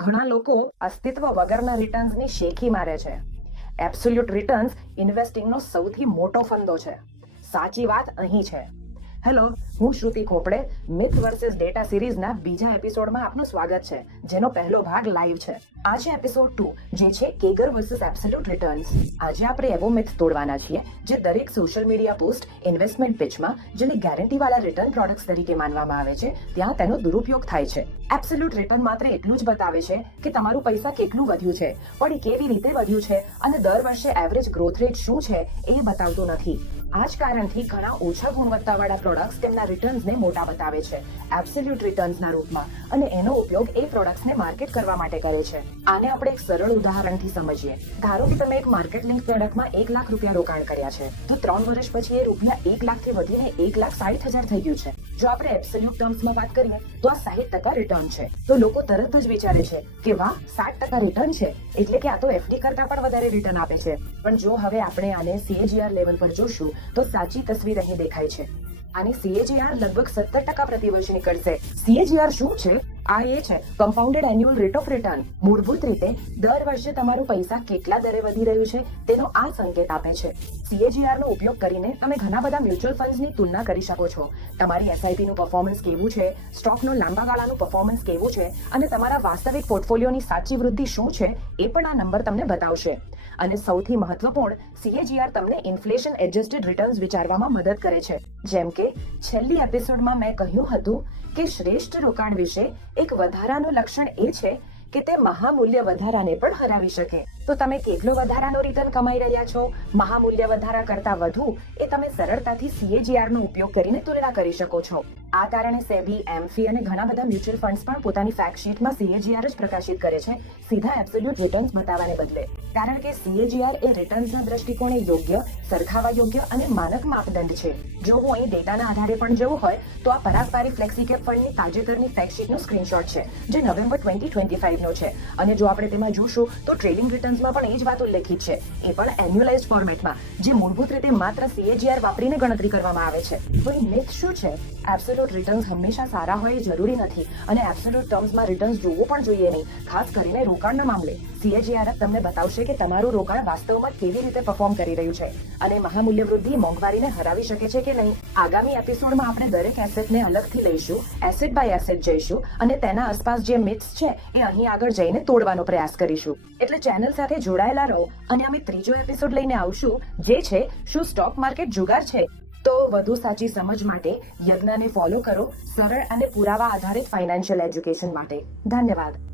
ઘણા લોકો અસ્તિત્વ વગરના રિટર્ન્સની શેખી મારે છે. એબ્સોલ્યુટ રિટર્ન્સ ઇન્વેસ્ટિંગનો સૌથી મોટો ફંદો છે. સાચી વાત અહીં છે. હેલો, હું શ્રુતિ ખોપડે. મિથ વર્સિસ ડેટા સિરીઝના બીજા એપિસોડમાં આપનું સ્વાગત છે, જેનો પહેલો ભાગ લાઈવ છે. આજે એપિસોડ 2 જે છે કેગર વર્સિસ એબ્સોલ્યુટ રિટર્ન્સ. આજે આપણે એવો મિથ તોડવાના છીએ જે દરેક સોશિયલ મીડિયા પોસ્ટ, ઇન્વેસ્ટમેન્ટ પિચમાં જેને ગેરંટીવાળા રિટર્ન પ્રોડક્ટ્સ તરીકે માનવામાં આવે છે, ત્યાં તેનો દુરુપયોગ થાય છે. એબ્સોલ્યુટ રિટર્ન માત્ર એટલું જ બતાવે છે કે તમારું પૈસા કેટલું વધ્યું છે, પણ એ કેવી રીતે વધ્યું છે અને દર વર્ષે એવરેજ ગ્રોથ રેટ શું છે એ બતાવતું નથી. આ જ કારણથી ઘણા ઓછા ગુણવત્તાવાળા પ્રોડક્ટ્સ તેમના રિટર્ન્સને મોટા બતાવે છે એબ્સોલ્યુટ રિટર્ન્સના રૂપમાં, અને એનો ઉપયોગ એ પ્રોડક્ટ્સને માર્કેટ કરવા માટે કરે છે. આને આપણે એક સરળ ઉદાહરણથી સમજીએ. ધારો કે તમે એક માર્કેટ લિંક પ્રોડક્ટમાં 1 લાખ રૂપિયા રોકાણ કર્યા છે, તો 3 વર્ષ પછી એ રૂપિયા 1 લાખથી વધીને 1,60,000 થઈ ગયું છે. જો આપણે એબ્સોલ્યુટ ટર્મ્સમાં વાત કરીએ તો આ 60% રિટર્ન છે. તો લોકો તરત જ વિચારે છે કે વાહ, 60% રિટર્ન છે એટલે કે આ તો એફડી કરતા પણ વધારે રિટર્ન આપે છે. પણ જો હવે આપણે આને CAGR લેવલ પર જોશું તો સાચી તસવીર અહીં દેખાય છે. આની CAGR લગભગ 17% પ્રતિવર્ષ નીકળશે. CAGR શું છે? આ એ છે કમ્પાઉન્ડેડ એન્યુઅલ રેટ ઓફ રિટર્ન. મૂળભૂત રીતે દર વર્ષે તમારું પૈસા કેટલા દરે વધી રહ્યું છે તેનો આ સંકેત આપે છે. CAGR નો ઉપયોગ કરીને તમે ઘણા બધા મ્યુચ્યુઅલ ફંડ્સની તુલના કરી શકો છો. તમારી SIP નું પરફોર્મન્સ કેવું છે, સ્ટોકનું લાંબા ગાળાનું પરફોર્મન્સ કેવું છે અને તમારા વાસ્તવિક પોર્ટફોલિયોની સાચી વૃદ્ધિ શું છે એ પણ આ નંબર તમને બતાવશે. અને સૌથી મહત્વપૂર્ણ, CAGR તમને ઇન્ફ્લેશન એડજસ્ટેડ રિટર્ન્સ વિચારવામાં મદદ કરે છે. જેમ કે છેલ્લી એપિસોડમાં મેં કહ્યું હતું કે શ્રેષ્ઠ રોકાણ વિશે એક વધારાનું લક્ષણ એ છે કે તે મહામૂલ્ય વધારાને પણ હરાવી શકે. તો તમે કેટલો વધારાનો રિટર્ન કમાઈ રહ્યા છો મહામૂલ્ય વધારા કરતા વધુ, એ તમે સરળતાથી CAGR નો ઉપયોગ કરીને તુલના કરી શકો છો. આ કારણે SEBI, AMFI અને ઘણા બધા મ્યુચ્યુઅલ ફંડ્સ પણ પોતાની ફેક્ટ શીટમાં CAGR જ પ્રકાશિત કરે છે, સીધા એબ્સોલ્યુટ રિટર્ન્સ બતાવવાને બદલે. કારણ કે CAGR એ રિટર્ન્સના દ્રષ્ટિકોણે યોગ્ય, સરખાવવા યોગ્ય અને માનક માપદંડ છે. જો હું અહીં ડેટાના આધારે પણ જવું હોય તો આ પરાગ પારીખ ફ્લેક્સીકેપ ફંડની તાજેતરની ફેક્ટ શીટનો સ્ક્રીનશોટ છે, જે નવેમ્બર 2025 નો છે. અને જો આપણે તેમાં જોશું તો ટ્રેલિંગ રિટર્ન્સમાં પણ એ જ વાત ઉલ્લેખિત છે, એ પણ એન્યુઅલાઇઝ્ડ ફોર્મેટમાં, જે મૂળભૂત રીતે માત્ર CAGR વાપરીને ગણતરી કરવામાં આવે છે. તો એ મિથ શું છે? એબ્સોલ્યુટ રિટર્ન્સ હંમેશા સારા હોય એ જરૂરી નથી, અને એબ્સોલ્યુટ ટર્મ્સમાં રિટર્ન્સ જોવું પણ જોઈએ નહીં, ખાસ કરીને રોકાણના મામલે. CAGR તમને બતાવશે કે તમારું રોકાણ વાસ્તવમાં કેવી રીતે પરફોર્મ કરી રહ્યું છે અને મહામૂલ્ય વૃદ્ધિ મોંઘવારીને હરાવી શકે છે કે નહીં. આગામી એપિસોડમાં આપણે દરેક એસેટને અલગથી લઈશું, એસેટ બાય એસેટ જઈશું અને તેના આસપાસ જે મિથ્સ છે એ અહીં આગળ જઈને તોડવાનો પ્રયાસ કરીશું. એટલે ચેનલ સાથે જોડાયેલા રહો, અને અમે ત્રીજો એપિસોડ લઈને આવશું, જે છે શું સ્ટોક માર્કેટ જુગાર છે? તો વધુ સાચી સમજ માટે યજ્ઞને ફોલો કરો, સરળ અને પુરાવા આધારિત ફાઇનાન્શિયલ એજ્યુકેશન માટે. ધન્યવાદ.